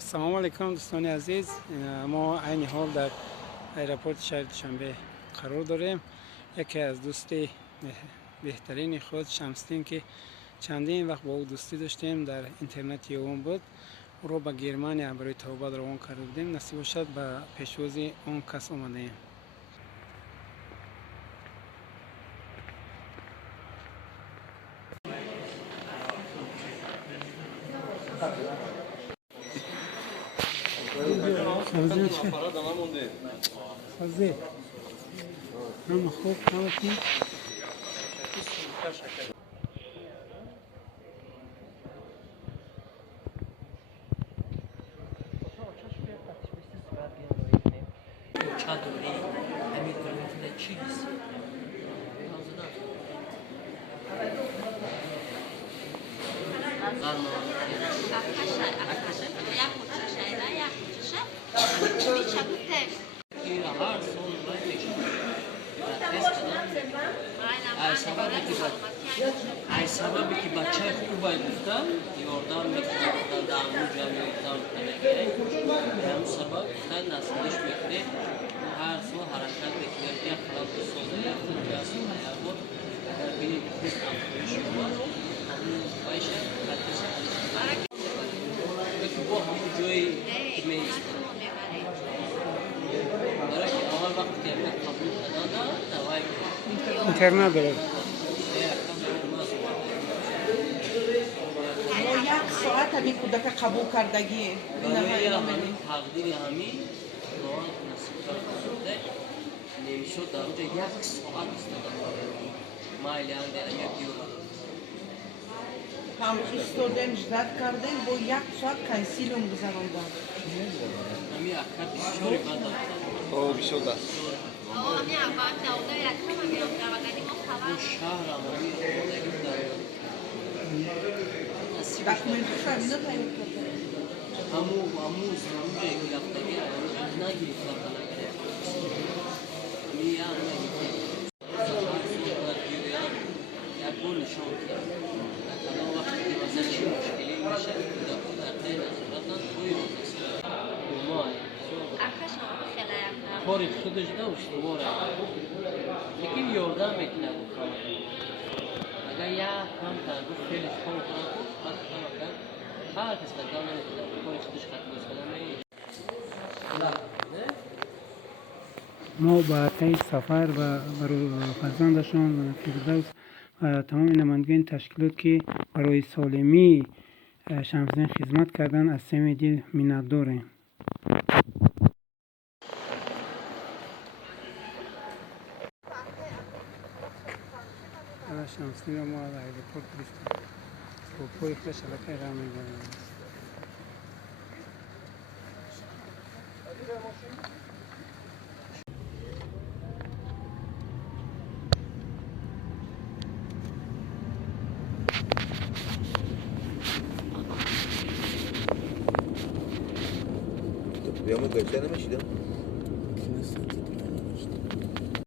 سلام علیکم دوستان عزیز. ما عین حال در ایرپورت شهر دوشنبه قرار داریم. یکی از دوستی بهترین خود شمسدین که چندین وقت با او دوستی داشتیم در اینترنتی یوون بود، او را به گرمانیا برای توبه روان کرده بودیم. نصیب شد به پیشوازی اون کس آمدیم. سبزی چه؟ سبزی همه خوب همه چی؟ ای سببی که بچه خوب باید گفتن یاردم میکنه در اون جمعی اقدام کنه به همون سبب گفتن نسلش بکنه هر سو حرکت بکنه یا خلاب بسازه یا خود بیاسون یا بود در بینی بکنید افروش شما همون بایشه بطیسه بکن با همون جایی که میست برای که اول وقت که قبول دادا دوای اینترنت داره. یک ساعت همین کودک قبول کردگی برای همین تقدیر همین روان نصیب کرده نمیشد در اونجا یک ساعت استادم مایلی هم دیدم یک دیولا هم استودن جدد کردن با یک ساعت کنسیلم گذراندن همین اکر بسیاری بند دارد او بیشود است اون شهر هم همین خودگی دارد داکومنتش هم اینو تایید کرده همون زمانه گرفتگی نگیرفت همین هم نگیرفت یک گل نشان کرد در وقتی که مثلا چی مشکلی میشه در دین از بردن توی رو نسید اومای کاری خودش داشت دوباره لیکن یاردم میکنه بکنه اگر یک کم تنگو خیلی کم کنه بعد کم کن هر کس تنگو نمیکنه کاری خودش ختم کنه ما با طی سفر و برای فرزندشان فردوس و تمام نمایندگان تشکیلات که برای سالمی شمسدین خدمت کردن از صمیم دل منت داریم. شمسدین را ما در ایرپورت داشتیم با پای خودش شبکه راه می‌بریم. بیامو گرچه نمیشیدم